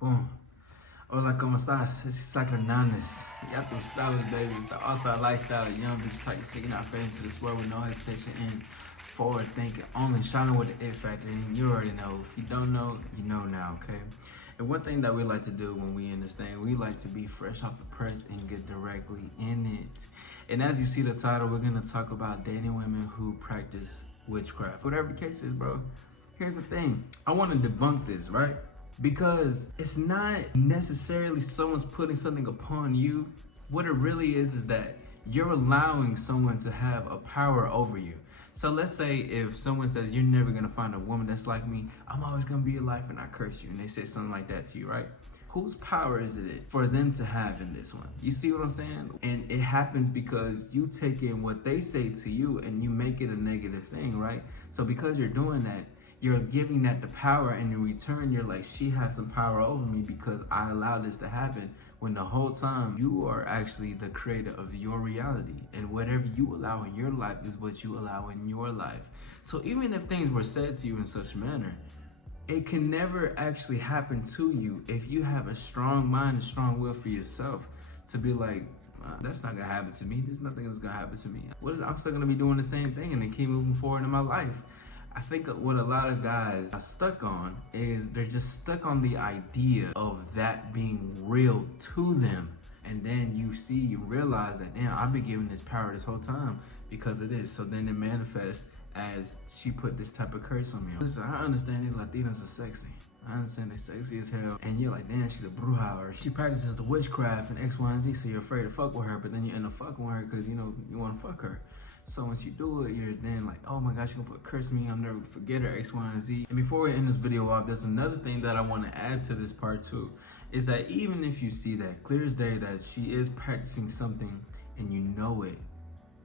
Boom. Hola, ¿cómo estás? This is Sacra Hernández. Ya tú sabes, baby. It's the AllStar lifestyle, a young bitch type sticking out fade into this world with no hesitation and forward thinking. Only shining with the it factor. And you already know. If you don't know, you know now, okay? And one thing that we like to do when we in this thing, we like to be fresh off the press and get directly in it. And as you see the title, we're going to talk about dating women who practice witchcraft. Whatever the case is, bro. Here's the thing. I want to debunk this, right? Because it's not necessarily someone's putting something upon you. What it really is that you're allowing someone to have a power over you. So let's say if someone says, you're never gonna find a woman that's like me, I'm always gonna be your life and I curse you, and they say something like that to you, right? Whose power is it for them to have in this one? You see what I'm saying? And it happens because you take in what they say to you and you make it a negative thing, right? So because you're doing that, you're giving that the power, and in return, you're like, she has some power over me because I allowed this to happen, when the whole time you are actually the creator of your reality, and whatever you allow in your life is what you allow in your life. So even if things were said to you in such a manner, it can never actually happen to you if you have a strong mind and strong will for yourself to be like, that's not gonna happen to me. There's nothing that's gonna happen to me. I'm still gonna be doing the same thing and then keep moving forward in my life. I think what a lot of guys are stuck on is they're just stuck on the idea of that being real to them. And then you realize that, damn, I've been given this power this whole time because of this. So then it manifests as she put this type of curse on me. Listen, I understand these Latinas are sexy. I understand they're sexy as hell. And you're like, damn, she's a bruja, or she practices the witchcraft and X, Y, and Z, so you're afraid to fuck with her, but then you end up fucking with her because, you know, you want to fuck her. So once you do it, you're then like, oh my gosh, you're gonna put a curse on me, I'll never forget her, X, Y, and Z. And before we end this video off, there's another thing that I want to add to this part too, is that even if you see that clear as day that she is practicing something and you know it,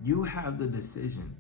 you have the decision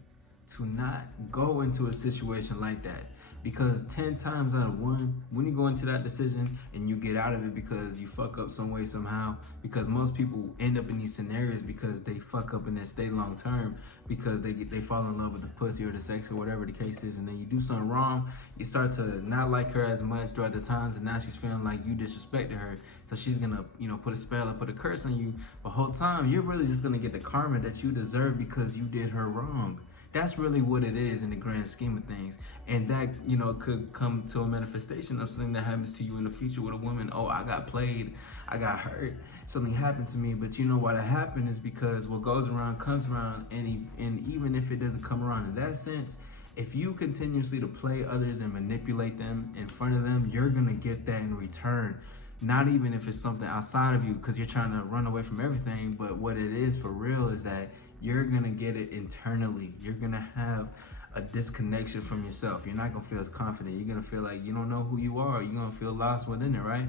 to not go into a situation like that. Because 10 times out of 1, when you go into that decision and you get out of it because you fuck up some way, somehow, because most people end up in these scenarios because they fuck up and they stay long term because they fall in love with the pussy or the sex or whatever the case is, and then you do something wrong, you start to not like her as much throughout the times, and now she's feeling like you disrespected her, so she's gonna, you know, put a spell or put a curse on you. The whole time, you're really just gonna get the karma that you deserve because you did her wrong. That's really what it is in the grand scheme of things. And that, you know, could come to a manifestation of something that happens to you in the future with a woman. Oh, I got played, I got hurt, something happened to me. But you know why that happened is because what goes around comes around. And even if it doesn't come around in that sense, if you continuously to play others and manipulate them in front of them, you're gonna get that in return. Not even if it's something outside of you because you're trying to run away from everything, but what it is for real is that you're gonna get it internally. You're gonna have a disconnection from yourself. You're not gonna feel as confident. You're gonna feel like you don't know who you are. You're gonna feel lost within it, right?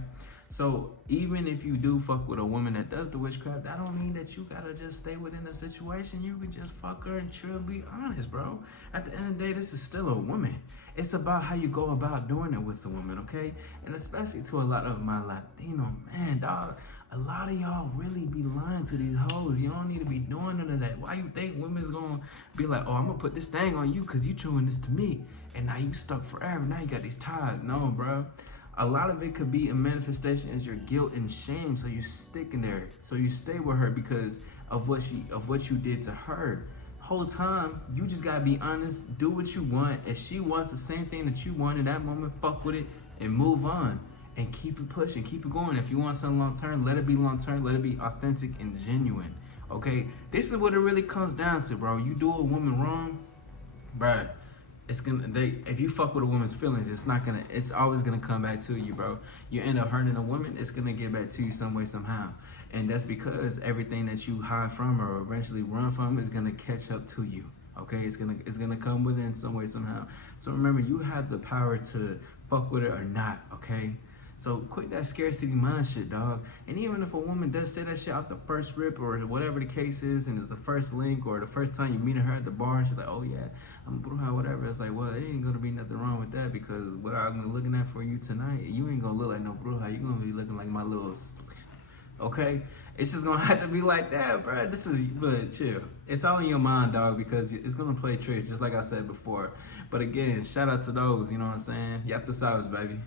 So even if you do fuck with a woman that does the witchcraft, that don't mean that you gotta just stay within the situation. You can just fuck her and chill, be honest, bro. At the end of the day, this is still a woman. It's about how you go about doing it with the woman, okay? And especially to a lot of my Latino, man, dog, a lot of y'all really be lying to these hoes. You don't need to be doing none of that. Why you think women's gonna be like, oh, I'm gonna put this thing on you because you chewing this to me, and now you stuck forever, now you got these ties? No, bro. A lot of it could be a manifestation as your guilt and shame, so you stick in there, so you stay with her because of what you did to her. Whole time, you just gotta be honest, do what you want. If she wants the same thing that you want in that moment, fuck with it and move on. And keep it pushing, keep it going. If you want something long term, let it be long term, let it be authentic and genuine. Okay? This is what it really comes down to, bro. You do a woman wrong, bruh, if you fuck with a woman's feelings, it's always gonna come back to you, bro. You end up hurting a woman, it's gonna get back to you some way, somehow. And that's because everything that you hide from or eventually run from is gonna catch up to you. Okay, it's gonna come within some way, somehow. So remember, you have the power to fuck with it or not, okay? So quit that scarcity mind shit, dog. And even if a woman does say that shit out the first rip or whatever the case is, and it's the first link or the first time you meet her at the bar, and she's like, oh yeah, I'm a bruja, whatever. It's like, well, there ain't gonna be nothing wrong with that because what I'm looking at for you tonight, you ain't gonna look like no bruja. You're gonna be looking like my little, okay? It's just gonna have to be like that, bro. But chill. It's all in your mind, dog, because it's gonna play tricks, just like I said before. But again, shout out to those, you know what I'm saying? Ya tú sabes, baby.